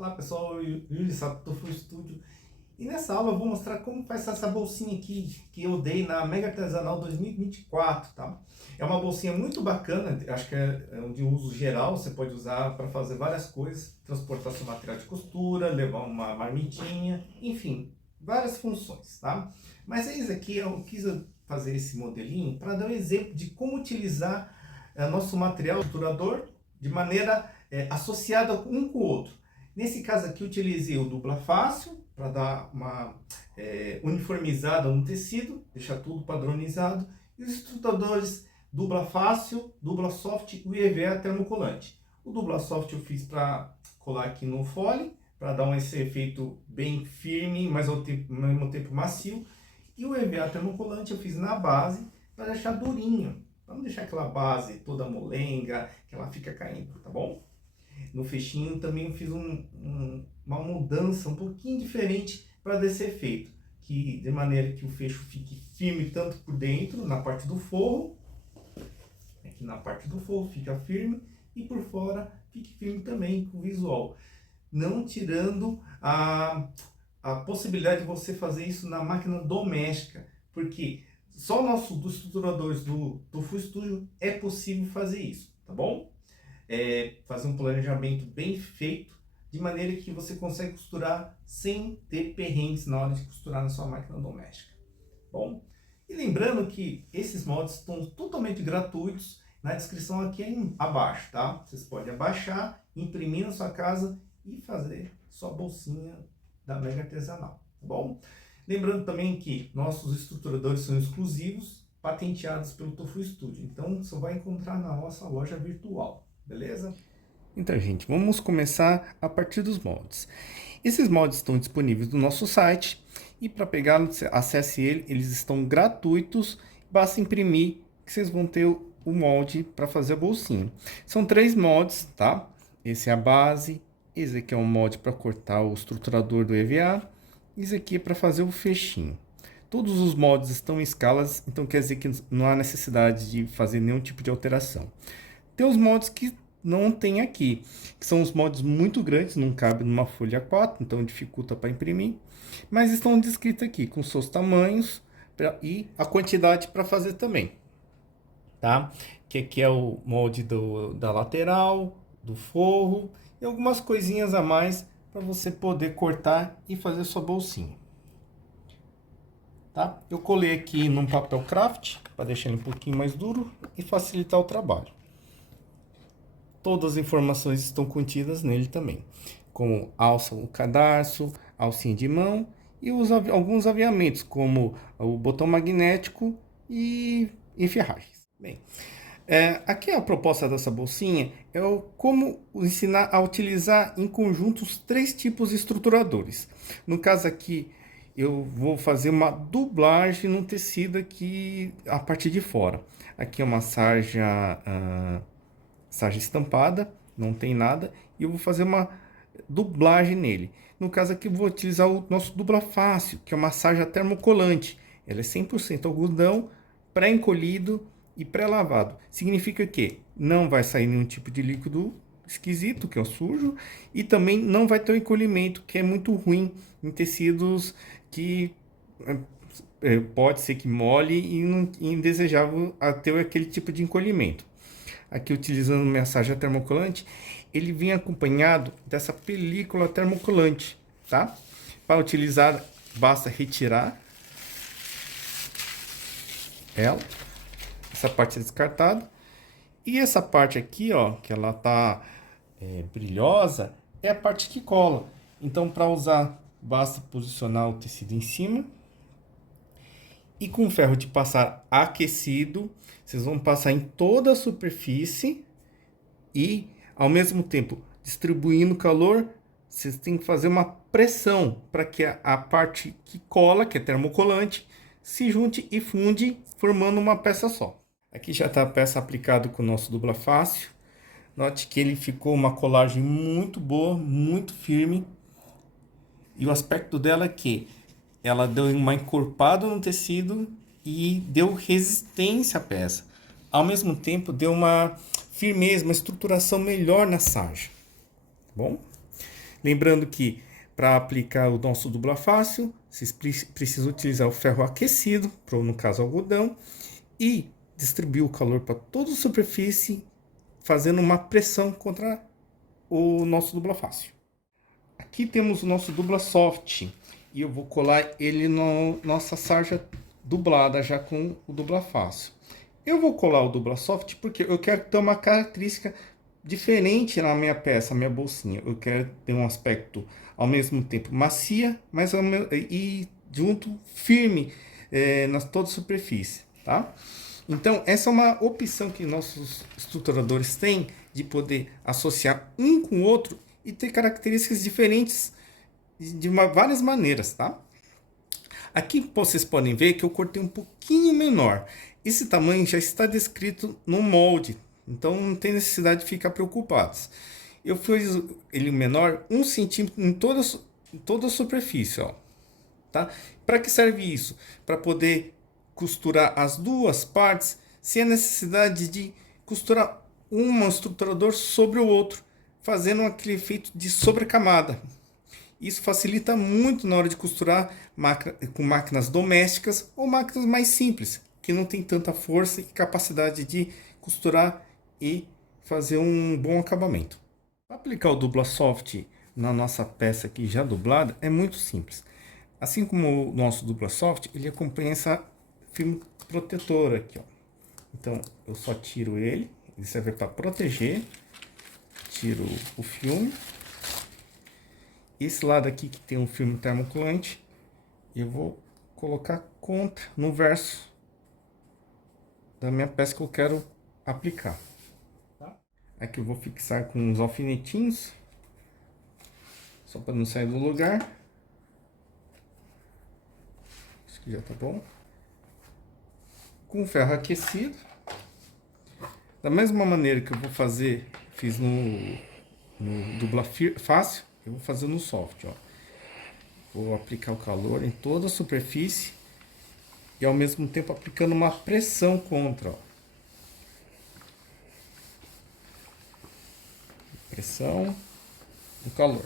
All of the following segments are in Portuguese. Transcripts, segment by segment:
Olá pessoal, Yuri Sato do Full Studio. E nessa aula eu vou mostrar como faz essa bolsinha aqui que eu dei na Mega Artesanal 2024, tá? É uma bolsinha muito bacana, acho que é de uso geral, você pode usar para fazer várias coisas, transportar seu material de costura, levar uma marmitinha, enfim, várias funções, tá? Mas eis aqui, eu quis fazer esse modelinho para dar um exemplo de como utilizar nosso material costurador de maneira associada um com o outro. Nesse caso aqui, eu utilizei o dupla fácil para dar uma uniformizada no tecido, deixar tudo padronizado. E os estrutadores dupla fácil, dupla soft e o EVA termocolante. O dupla soft eu fiz para colar aqui no fole, para dar esse efeito bem firme, mas ao mesmo tempo macio. E o EVA termocolante eu fiz na base para deixar durinho, para não deixar aquela base toda molenga, que ela fica caindo, tá bom? No fechinho também eu fiz uma mudança um pouquinho diferente para desse efeito, que de maneira que o fecho fique firme tanto por dentro, na parte do forro, aqui na parte do forro fica firme, e por fora fique firme também com o visual, não tirando a possibilidade de você fazer isso na máquina doméstica, porque só dos estruturadores do Full Studio é possível fazer isso, tá bom? Fazer um planejamento bem feito, de maneira que você consegue costurar sem ter perrengues na hora de costurar na sua máquina doméstica. Bom, e lembrando que esses moldes estão totalmente gratuitos, na descrição aqui abaixo, tá? Vocês podem abaixar, imprimir na sua casa e fazer sua bolsinha da Mega Artesanal, tá bom? Lembrando também que nossos estruturadores são exclusivos, patenteados pelo Tofu Studio, então você vai encontrar na nossa loja virtual. Beleza? Então, gente, vamos começar a partir dos moldes. Esses moldes estão disponíveis no nosso site e para pegá-los, acesse ele, eles estão gratuitos, basta imprimir que vocês vão ter o molde para fazer a bolsinha. São 3 moldes, tá? Esse é a base, esse aqui é um molde para cortar o estruturador do EVA, esse aqui é para fazer o fechinho. Todos os moldes estão em escalas, então quer dizer que não há necessidade de fazer nenhum tipo de alteração. Tem os moldes que não tem aqui, que são os moldes muito grandes, não cabe numa folha A4, então dificulta para imprimir, mas estão descritos aqui com seus tamanhos e a quantidade para fazer também, tá? Que aqui é o molde da lateral, do forro e algumas coisinhas a mais para você poder cortar e fazer sua bolsinha, tá? Eu colei aqui num papel craft para deixar ele um pouquinho mais duro e facilitar o trabalho. Todas as informações estão contidas nele também, como alça, o cadarço, alcinha de mão e alguns aviamentos, como o botão magnético e ferragens. Bem, aqui a proposta dessa bolsinha é como ensinar a utilizar em conjunto os 3 tipos de estruturadores. No caso aqui, eu vou fazer uma dublagem no tecido aqui, a parte de fora. Aqui é uma sarja estampada, não tem nada, e eu vou fazer uma dublagem nele. No caso aqui eu vou utilizar o nosso dupla fácil, que é uma sarja termocolante. Ela é 100% algodão, pré-encolhido e pré-lavado. Significa que não vai sair nenhum tipo de líquido esquisito, que é o sujo, e também não vai ter o encolhimento, que é muito ruim em tecidos que pode ser que molhe e indesejável ter aquele tipo de encolhimento. Aqui utilizando minha sarja termocolante, ele vem acompanhado dessa película termocolante, tá? Para utilizar, basta retirar ela, essa parte é descartada, e essa parte aqui, ó, que ela tá brilhosa, é a parte que cola. Então, para usar, basta posicionar o tecido em cima, e com o ferro de passar aquecido, vocês vão passar em toda a superfície e, ao mesmo tempo, distribuindo calor, vocês têm que fazer uma pressão para que a parte que cola, que é termocolante, se junte e funde, formando uma peça só. Aqui já está a peça aplicada com o nosso dupla fácil. Note que ele ficou uma colagem muito boa, muito firme. E o aspecto dela é que ela deu uma encorpada no tecido e deu resistência à peça. Ao mesmo tempo, deu uma firmeza, uma estruturação melhor na sarja. Bom, Lembrando que para aplicar o nosso dupla fácil, vocês precisam utilizar o ferro aquecido, no caso algodão, e distribuir o calor para toda a superfície, fazendo uma pressão contra o nosso dupla fácil. Aqui temos o nosso dupla soft e eu vou colar ele na nossa sarja dublada já com o dupla fácil. Eu vou colar o dupla soft porque eu quero ter uma característica diferente na minha peça, minha bolsinha. Eu quero ter um aspecto ao mesmo tempo macia, mas e junto firme na toda a superfície, tá? Então essa é uma opção que nossos estruturadores têm de poder associar um com o outro e ter características diferentes de várias maneiras, tá? Aqui vocês podem ver que eu cortei um pouquinho menor. Esse tamanho já está descrito no molde, então não tem necessidade de ficar preocupados. Eu fiz ele menor 1 centímetro em toda a superfície, ó, tá? Para que serve isso? Para poder costurar as duas partes sem a necessidade de costurar um estruturador sobre o outro, fazendo aquele efeito de sobrecamada. Isso facilita muito na hora de costurar com máquinas domésticas ou máquinas mais simples, que não tem tanta força e capacidade de costurar e fazer um bom acabamento. Para aplicar o dupla soft na nossa peça aqui já dublada é muito simples. Assim como o nosso dupla soft, ele acompanha essa filme protetor aqui, ó. Então eu só tiro ele serve para proteger. Tiro o filme. Esse lado aqui que tem um filme termocolante, eu vou colocar contra no verso da minha peça que eu quero aplicar. Aqui eu vou fixar com uns alfinetinhos, só para não sair do lugar. Acho que já tá bom. Com ferro aquecido. Da mesma maneira que eu vou fazer, fiz no dupla fácil, eu vou fazer no soft, ó. Vou aplicar o calor em toda a superfície e ao mesmo tempo aplicando uma pressão contra, ó. Pressão do calor.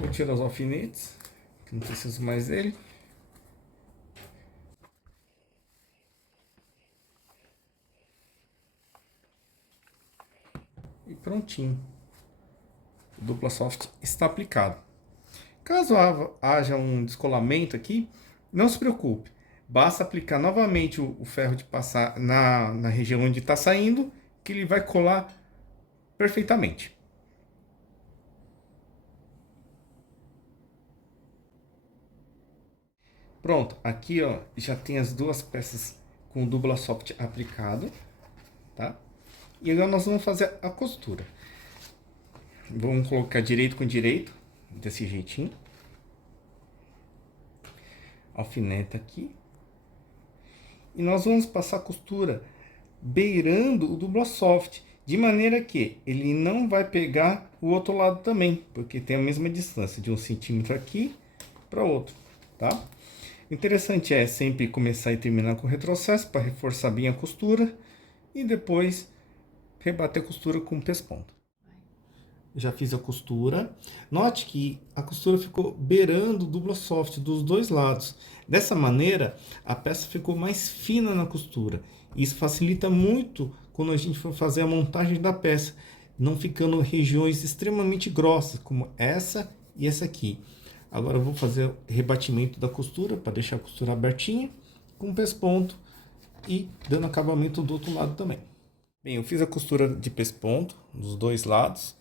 Vou tirar os alfinetes, que não preciso mais dele. E prontinho. O dupla soft está aplicado. Caso haja um descolamento aqui, não se preocupe. Basta aplicar novamente o ferro de passar na região onde está saindo, que ele vai colar perfeitamente. Pronto, aqui ó, já tem as duas peças com o dupla soft aplicado, tá? E agora nós vamos fazer a costura. Vamos colocar direito com direito, desse jeitinho. Alfineta aqui. E nós vamos passar a costura beirando o dupla soft, de maneira que ele não vai pegar o outro lado também, porque tem a mesma distância de 1 centímetro aqui para outro, tá? O interessante é sempre começar e terminar com retrocesso para reforçar bem a costura e depois rebater a costura com pesponto. Já fiz a costura. Note que a costura ficou beirando o dupla soft dos dois lados. Dessa maneira, a peça ficou mais fina na costura. Isso facilita muito quando a gente for fazer a montagem da peça, não ficando regiões extremamente grossas, como essa e essa aqui. Agora eu vou fazer o rebatimento da costura, para deixar a costura abertinha, com pesponto e dando acabamento do outro lado também. Bem, eu fiz a costura de pesponto dos dois lados,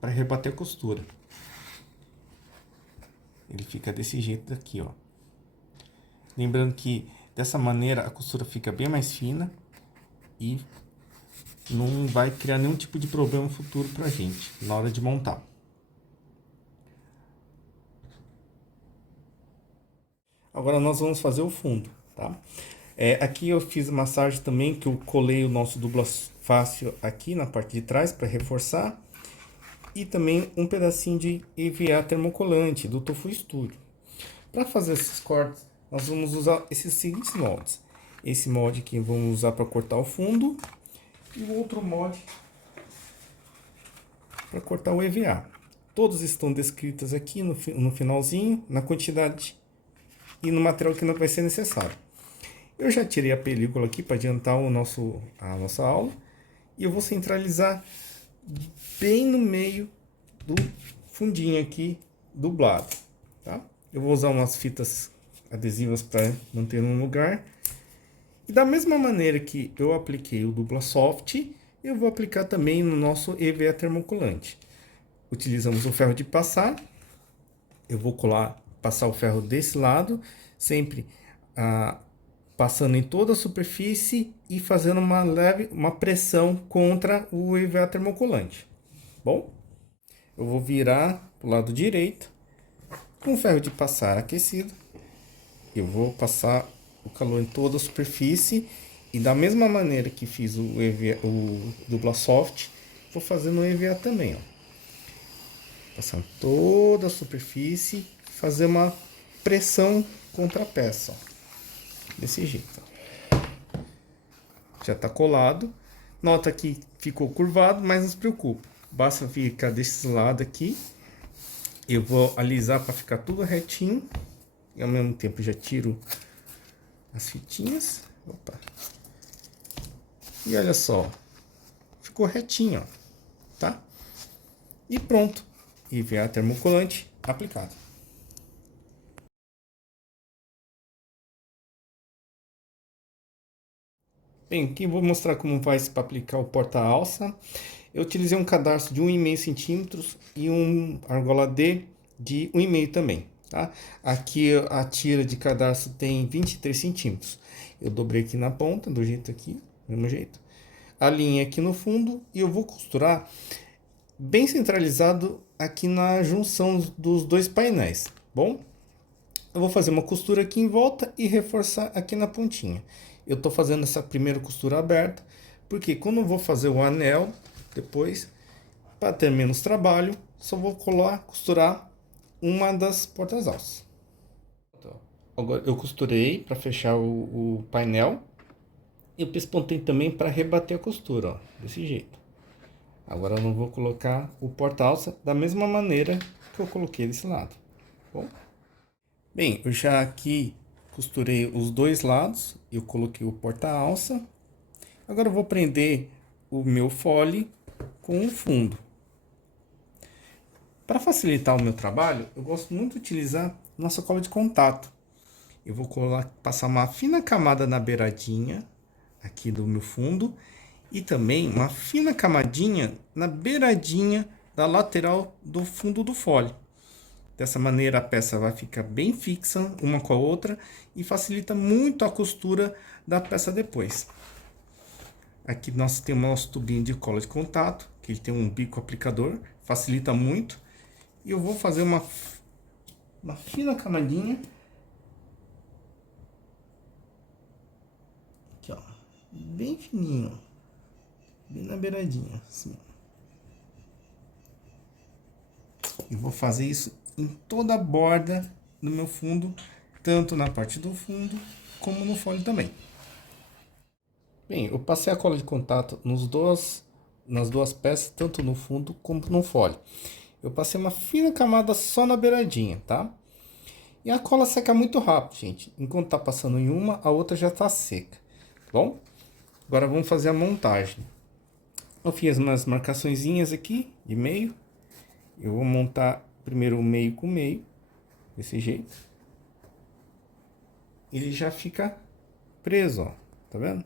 para rebater a costura. Ele fica desse jeito aqui, ó. Lembrando que dessa maneira a costura fica bem mais fina e não vai criar nenhum tipo de problema futuro pra gente na hora de montar. Agora nós vamos fazer o fundo, tá? Aqui eu fiz massagem também, que eu colei o nosso dupla fácil aqui na parte de trás para reforçar. E também um pedacinho de EVA termocolante do Tofu Studio. Para fazer esses cortes, nós vamos usar esses seguintes moldes. Esse molde aqui vamos usar para cortar o fundo. E o outro molde para cortar o EVA. Todos estão descritos aqui no finalzinho, na quantidade e no material que não vai ser necessário. Eu já tirei a película aqui para adiantar a nossa aula. E eu vou centralizar bem no meio do fundinho aqui dublado, tá? Eu vou usar umas fitas adesivas para manter no lugar. E da mesma maneira que eu apliquei o Dupla Soft, eu vou aplicar também no nosso EVA termocolante. Utilizamos o ferro de passar. Eu vou passar o ferro desse lado, sempre passando em toda a superfície e fazendo uma pressão contra o EVA termocolante. Bom, eu vou virar para o lado direito, com o ferro de passar aquecido. Eu vou passar o calor em toda a superfície e da mesma maneira que fiz o Dupla Soft, vou fazer no EVA também, ó. Passando toda a superfície, fazer uma pressão contra a peça, ó. Desse jeito. Já está colado. Nota que ficou curvado, mas não se preocupe. Basta ficar desse lado aqui. Eu vou alisar para ficar tudo retinho. E ao mesmo tempo já tiro as fitinhas. Opa. E olha só. Ficou retinho, ó, tá? E pronto. EVA termocolante aplicado. Bem, aqui eu vou mostrar como faz para aplicar o porta-alça. Eu utilizei um cadarço de 1,5 centímetros e um argola D de 1,5 também, tá? Aqui a tira de cadarço tem 23 centímetros. Eu dobrei aqui na ponta, do jeito aqui, do mesmo jeito. A linha aqui no fundo e eu vou costurar bem centralizado aqui na junção dos dois painéis, bom? Eu vou fazer uma costura aqui em volta e reforçar aqui na pontinha. Eu tô fazendo essa primeira costura aberta, porque quando eu vou fazer o anel, depois, para ter menos trabalho, só vou costurar uma das portas-alças. Agora eu costurei para fechar o painel. E eu pespontei também para rebater a costura, ó, desse jeito. Agora eu não vou colocar o porta-alça da mesma maneira que eu coloquei desse lado, bom? Bem, eu já aqui costurei os dois lados, eu coloquei o porta-alça. Agora eu vou prender o meu fole com o fundo. Para facilitar o meu trabalho, eu gosto muito de utilizar nossa cola de contato. Eu vou passar uma fina camada na beiradinha aqui do meu fundo e também uma fina camadinha na beiradinha da lateral do fundo do fole. Dessa maneira a peça vai ficar bem fixa uma com a outra e facilita muito a costura da peça depois. Aqui nós temos o nosso tubinho de cola de contato, que ele tem um bico aplicador, facilita muito. E eu vou fazer uma fina camadinha. Aqui, ó, bem fininho, bem na beiradinha, assim. E vou fazer isso em toda a borda do meu fundo, tanto na parte do fundo como no fole também. Bem, eu passei a cola de contato nas duas peças, tanto no fundo como no fole. Eu passei uma fina camada só na beiradinha, tá? E a cola seca muito rápido, gente. Enquanto tá passando em uma, a outra já tá seca, tá bom? Agora vamos fazer a montagem. Eu fiz umas marcaçõezinhas aqui de meio. Eu vou montar primeiro o meio com meio, desse jeito. Ele já fica preso, ó, tá vendo?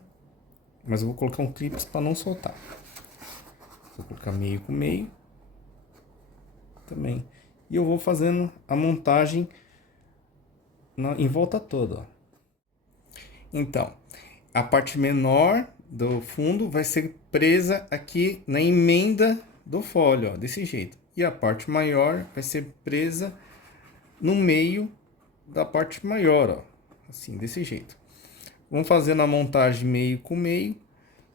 Mas eu vou colocar um clipe para não soltar. Vou colocar meio com meio também. E eu vou fazendo a montagem em volta toda, ó. Então, a parte menor do fundo vai ser presa aqui na emenda do fole, ó, desse jeito. E a parte maior vai ser presa no meio da parte maior, ó, assim, desse jeito. Vamos fazendo a montagem meio com meio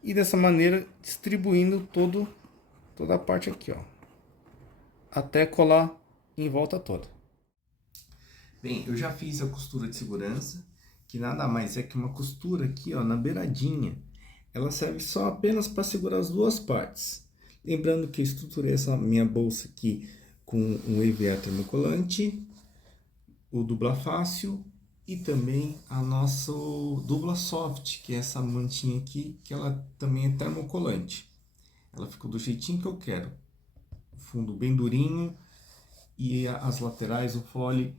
e dessa maneira distribuindo toda a parte aqui, ó, até colar em volta toda. Bem, eu já fiz a costura de segurança, que nada mais é que uma costura aqui, ó, na beiradinha. Ela serve só apenas para segurar as duas partes. Lembrando que eu estruturei essa minha bolsa aqui com um EVA termocolante, o Dubla Fácil e também a nossa Dubla Soft, que é essa mantinha aqui, que ela também é termocolante. Ela ficou do jeitinho que eu quero. O fundo bem durinho e as laterais, o fole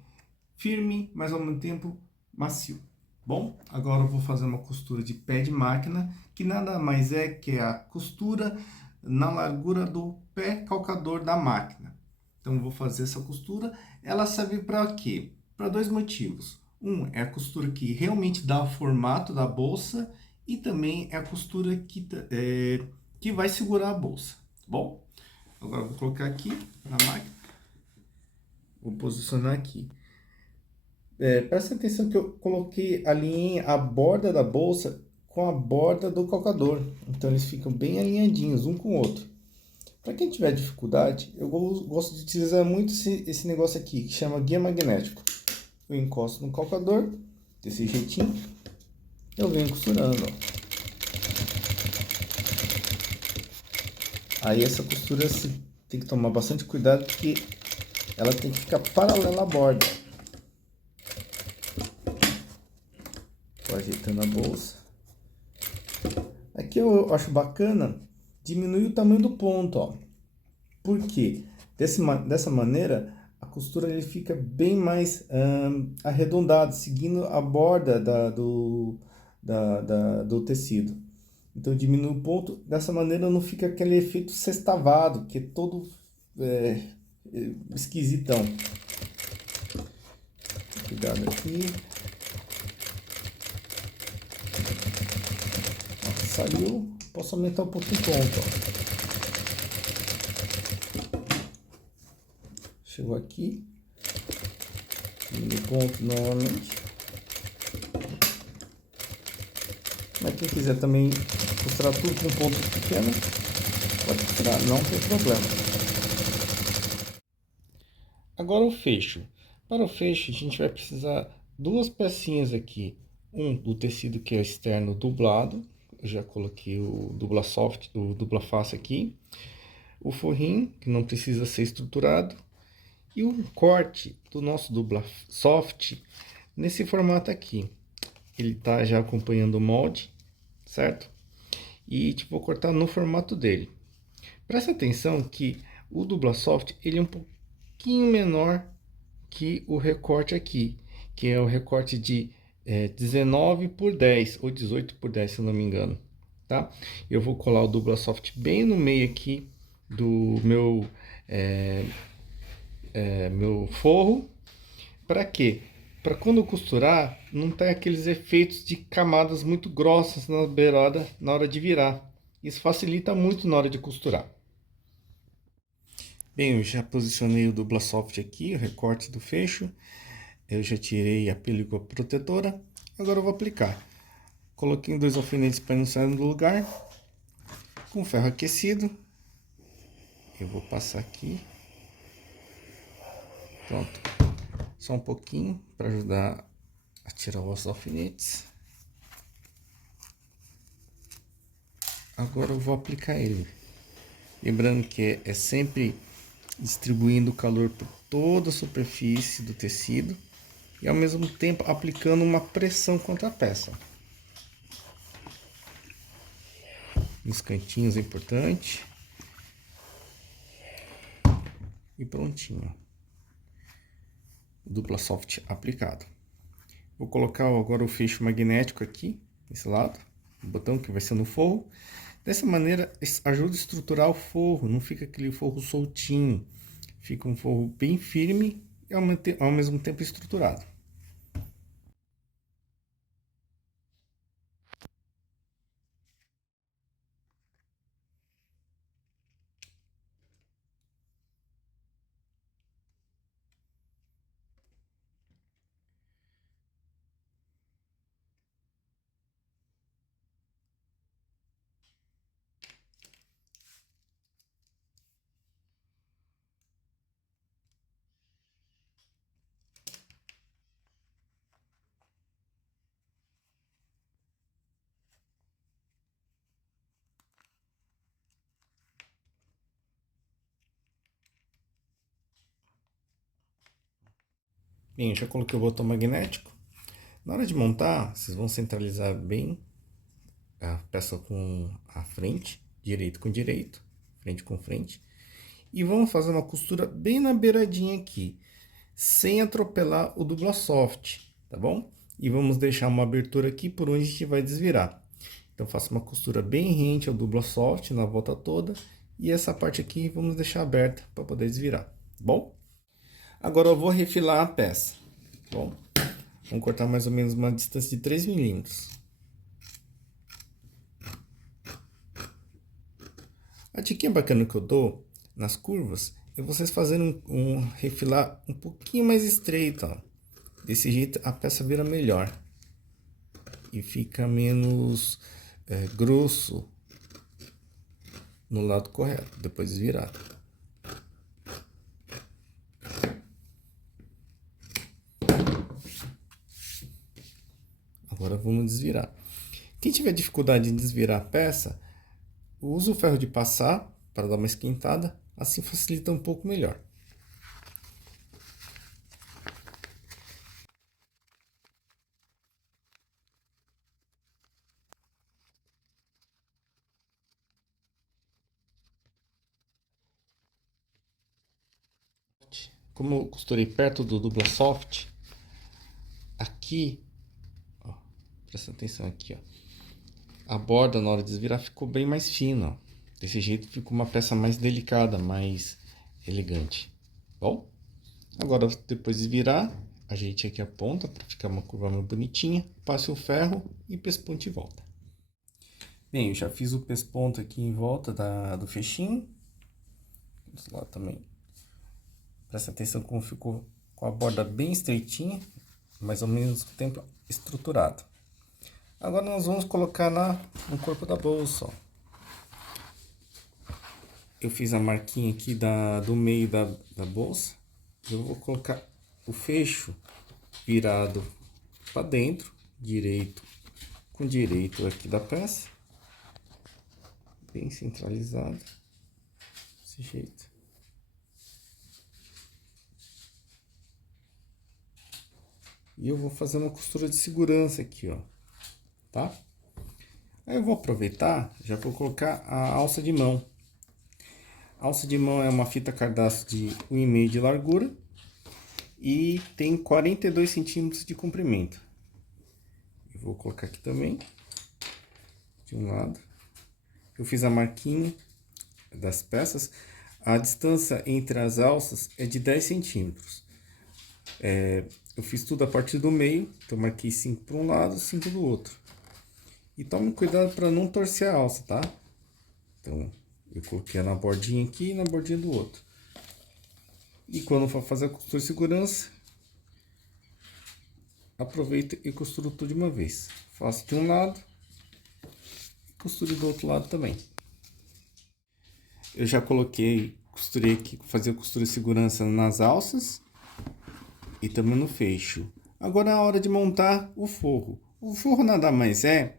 firme, mas ao mesmo tempo macio. Bom, agora eu vou fazer uma costura de pé de máquina, que nada mais é que a costura na largura do pé calcador da máquina. Então eu vou fazer essa costura. Ela serve para quê? Para dois motivos. Um é a costura que realmente dá o formato da bolsa e também é a costura que vai segurar a bolsa. Bom, agora eu vou colocar aqui na máquina. Vou posicionar aqui. Presta atenção que eu coloquei alinhei a borda da bolsa com a borda do calcador. Então eles ficam bem alinhadinhos um com o outro. Para quem tiver dificuldade, eu gosto de utilizar muito esse negócio aqui, que chama guia magnético. Eu encosto no calcador, desse jeitinho, eu venho costurando. Ó. Aí essa costura tem que tomar bastante cuidado, porque ela tem que ficar paralela à borda. Tô ajeitando a bolsa. Aqui eu acho bacana diminuir o tamanho do ponto, ó. Por quê? Dessa maneira, a costura ele fica bem mais arredondada, seguindo a borda do tecido. Então diminui o ponto, dessa maneira não fica aquele efeito sextavado, que é todo esquisitão. Cuidado aqui. Ó, saiu, posso aumentar um pouquinho o ponto, ó. Chegou aqui, no ponto novamente. Mas quem quiser também costurar tudo com ponto pequeno, pode costurar, não tem problema. Agora o fecho. Para o fecho a gente vai precisar duas pecinhas aqui. Um do tecido que é externo dublado, eu já coloquei o Dubla Soft, o Dubla Face aqui. O forrinho, que não precisa ser estruturado. E o corte do nosso Dubla Soft nesse formato aqui. Ele tá já acompanhando o molde, certo? E tipo, vou cortar no formato dele. Presta atenção que o Dubla Soft ele é um pouquinho menor que o recorte aqui, que é o recorte de 19 por 10 ou 18 por 10, se eu não me engano, tá? Eu vou colar o Dubla Soft bem no meio aqui do meu forro. Para quê? Para quando eu costurar, não ter aqueles efeitos de camadas muito grossas na beirada na hora de virar. Isso facilita muito na hora de costurar. Bem, eu já posicionei o Dubla Soft aqui, o recorte do fecho. Eu já tirei a película protetora. Agora eu vou aplicar. Coloquei dois alfinetes para não sair do lugar. Com ferro aquecido. Eu vou passar aqui. Pronto. Só um pouquinho para ajudar a tirar os alfinetes. Agora eu vou aplicar ele. Lembrando que é sempre distribuindo o calor por toda a superfície do tecido e ao mesmo tempo aplicando uma pressão contra a peça. Nos cantinhos é importante. E prontinho. Dupla Soft aplicado. Vou colocar agora o fecho magnético aqui, desse lado, o botão que vai ser no forro. Dessa maneira ajuda a estruturar o forro, não fica aquele forro soltinho. Fica um forro bem firme e ao mesmo tempo estruturado. Bem, eu já coloquei o botão magnético. Na hora de montar, vocês vão centralizar bem a peça com a frente, direito com direito, frente com frente. E vamos fazer uma costura bem na beiradinha aqui, sem atropelar o Dublasoft, tá bom? E vamos deixar uma abertura aqui por onde a gente vai desvirar. Então faça uma costura bem rente ao Dublasoft na volta toda. E essa parte aqui vamos deixar aberta para poder desvirar, tá bom? Agora eu vou refilar a peça, tá bom? Vamos cortar mais ou menos uma distância de 3 milímetros. A diquinha bacana que eu dou nas curvas é vocês fazerem um refilar um pouquinho mais estreito, ó. Desse jeito a peça vira melhor e fica menos grosso no lado correto, depois virado. Agora vamos desvirar. Quem tiver dificuldade em desvirar a peça, usa o ferro de passar para dar uma esquentada, assim facilita um pouco melhor. Como eu costurei perto do Dublasoft, aqui, ó, presta atenção aqui, ó, a borda na hora de desvirar ficou bem mais fina, ó. Desse jeito ficou uma peça mais delicada, mais elegante. Bom, agora depois de virar, ajeite aqui a ponta para ficar uma curva mais bonitinha, passe o ferro e pesponte em volta. Bem, eu já fiz o pesponto aqui em volta do fechinho. Vamos lá também. Presta atenção como ficou com a borda bem estreitinha, mais ou menos o tempo estruturado. Agora nós vamos colocar no corpo da bolsa, ó. Eu fiz a marquinha aqui do meio da bolsa. Eu vou colocar o fecho virado para dentro, direito com direito aqui da peça. Bem centralizado, desse jeito. E eu vou fazer uma costura de segurança aqui, ó, tá? Aí eu vou aproveitar, já vou colocar a alça de mão. A alça de mão é uma fita cardápio de 1,5 de largura e tem 42 centímetros de comprimento. Eu vou colocar aqui também, de um lado. Eu fiz a marquinha das peças. A distância entre as alças é de 10 centímetros. Eu fiz tudo a partir do meio, então marquei 5 para um lado, 5 do outro. E tome cuidado para não torcer a alça, tá? Então, eu coloquei na bordinha aqui e na bordinha do outro. E quando for fazer a costura de segurança, aproveita e costura tudo de uma vez. Faço de um lado e costure do outro lado também. Eu já costurei aqui, fazer a costura de segurança nas alças e também no fecho. Agora é a hora de montar o forro. O forro nada mais é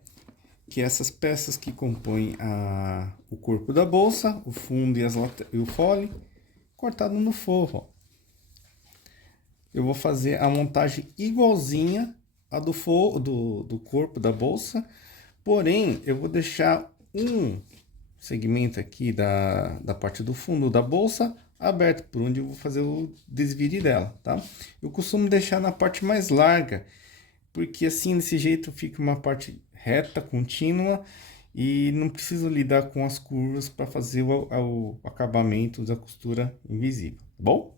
que essas peças que compõem o corpo da bolsa, o fundo e o fole, cortado no forro, ó. Eu vou fazer a montagem igualzinha a do corpo da bolsa, porém eu vou deixar um segmento aqui da parte do fundo da bolsa aberto, por onde eu vou fazer o desvire dela, tá? Eu costumo deixar na parte mais larga, porque assim, desse jeito fica uma parte reta, contínua, e não preciso lidar com as curvas para fazer o acabamento da costura invisível, tá bom?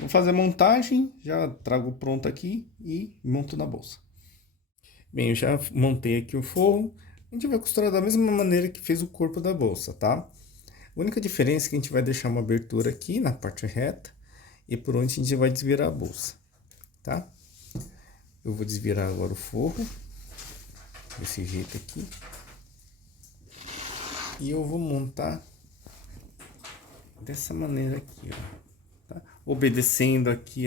Vou fazer a montagem, já trago pronto aqui e monto na bolsa. Bem, eu já montei aqui o forro. A gente vai costurar da mesma maneira que fez o corpo da bolsa, tá? A única diferença é que a gente vai deixar uma abertura aqui na parte reta e por onde a gente vai desvirar a bolsa, tá? Eu vou desvirar agora o forro, desse jeito aqui. E eu vou montar dessa maneira aqui, ó, tá? Obedecendo aqui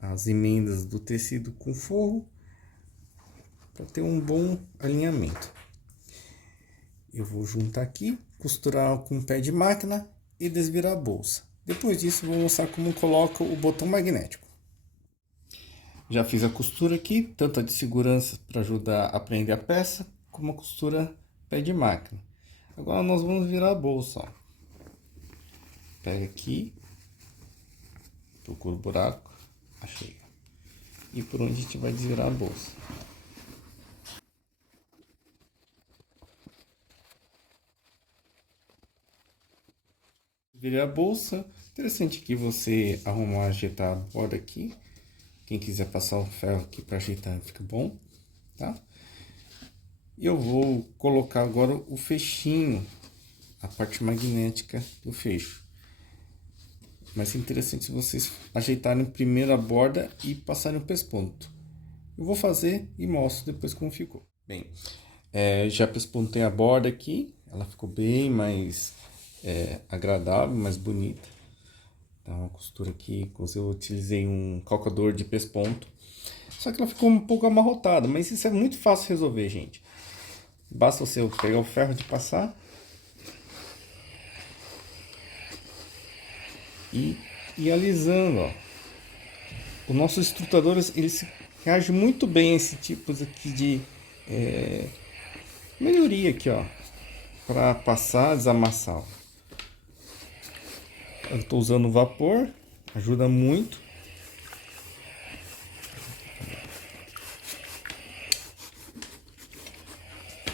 as emendas do tecido com forro, para ter um bom alinhamento. Eu vou juntar aqui, costurar com o pé de máquina e desvirar a bolsa. Depois disso, vou mostrar como coloca o botão magnético. Já fiz a costura aqui, tanto a de segurança para ajudar a prender a peça, como a costura pé de máquina. Agora nós vamos virar a bolsa, ó. Pega aqui, procura o buraco, achei. E por onde a gente vai desvirar a bolsa. Virei a bolsa. Interessante que você arrumar, ajeitar a borda aqui. Quem quiser passar o ferro aqui para ajeitar, fica bom, tá? E eu vou colocar agora o fechinho, a parte magnética do fecho. Mas é interessante se vocês ajeitarem primeiro a borda e passarem o pesponto. Eu vou fazer e mostro depois como ficou. Bem, já pespontei a borda aqui, ela ficou bem mais agradável, mais bonita. Tá, uma costura aqui, eu utilizei um calcador de pesponto. Só que ela ficou um pouco amarrotada, mas isso é muito fácil resolver, gente. Basta você pegar o ferro de passar e ir alisando, ó. Os nossos estrutadores, eles reagem muito bem a esse tipo aqui de melhoria aqui, ó, para passar, desamassar, ó. Eu estou usando vapor, ajuda muito.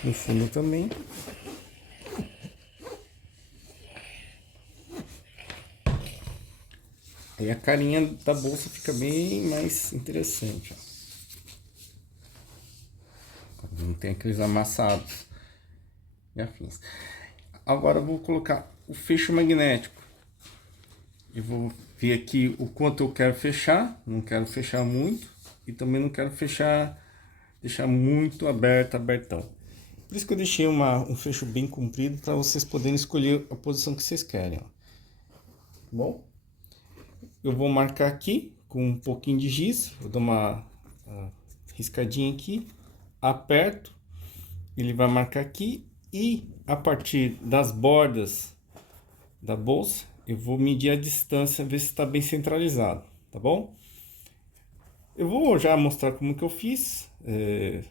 No fundo também. Aí a carinha da bolsa fica bem mais interessante, ó. Não tem aqueles amassados e afins. Agora eu vou colocar o fecho magnético. Eu vou ver aqui o quanto eu quero fechar. Não quero fechar muito. E também não quero deixar muito abertão. Por isso que eu deixei um fecho bem comprido para vocês poderem escolher a posição que vocês querem, ó. Bom, eu vou marcar aqui com um pouquinho de giz. Vou dar uma riscadinha aqui, aperto, ele vai marcar aqui e a partir das bordas da bolsa eu vou medir a distância, ver se está bem centralizado, tá bom? Eu vou já mostrar como que eu fiz,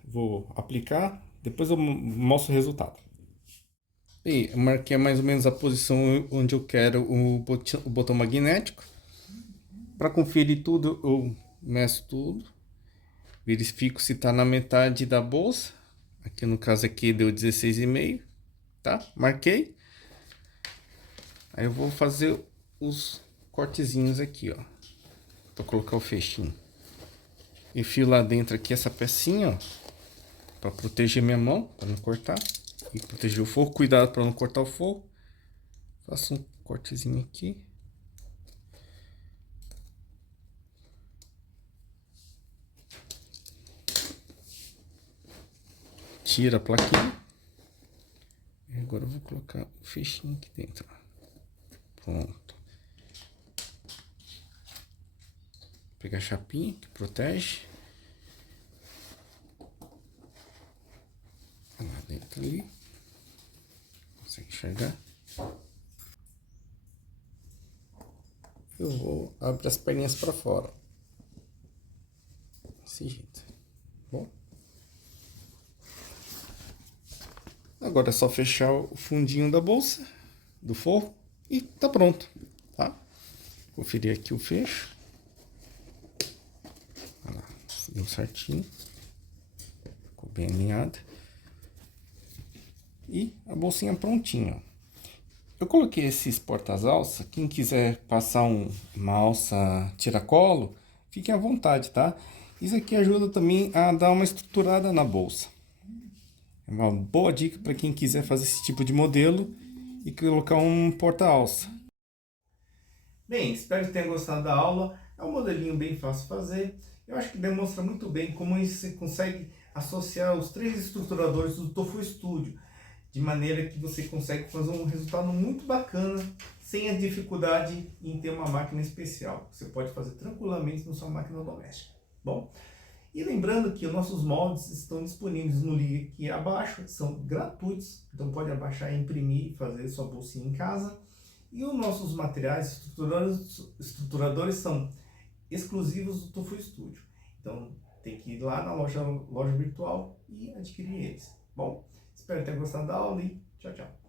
vou aplicar, depois eu mostro o resultado. E eu marquei mais ou menos a posição onde eu quero o botão magnético. Para conferir tudo, eu meço tudo, verifico se está na metade da bolsa. Aqui no caso aqui deu 16,5, tá? Marquei. Aí eu vou fazer os cortezinhos aqui, ó, para colocar o fechinho. Enfio lá dentro aqui essa pecinha, ó, para proteger minha mão, para não cortar e proteger o forro. Cuidado para não cortar o forro. Faço um cortezinho aqui. Tira a plaquinha. E agora eu vou colocar o fechinho aqui dentro, ó. Pronto. Vou pegar a chapinha que protege. Lá dentro ali. Consegue enxergar? Eu vou abrir as perninhas para fora. Desse jeito. Bom. Agora é só fechar o fundinho da bolsa, do forro, e tá pronto, tá? Conferir aqui o fecho. Olha lá, deu certinho. Ficou bem alinhado. E a bolsinha prontinha, ó. Eu coloquei esses portas-alça. Quem quiser passar uma alça tiracolo, fiquem à vontade, tá? Isso aqui ajuda também a dar uma estruturada na bolsa. É uma boa dica para quem quiser fazer esse tipo de modelo e colocar um porta-alça. Bem, espero que tenha gostado da aula. É um modelinho bem fácil de fazer. Eu acho que demonstra muito bem como você consegue associar os três estruturadores do Tofu Studio, de maneira que você consegue fazer um resultado muito bacana, sem a dificuldade em ter uma máquina especial. Você pode fazer tranquilamente na sua máquina doméstica. Bom, e lembrando que os nossos moldes estão disponíveis no link aqui abaixo, são gratuitos, então pode abaixar, imprimir e fazer sua bolsinha em casa. E os nossos materiais estruturadores são exclusivos do Tofu Studio. Então tem que ir lá na loja virtual e adquirir eles. Bom, espero ter gostado da aula e tchau, tchau.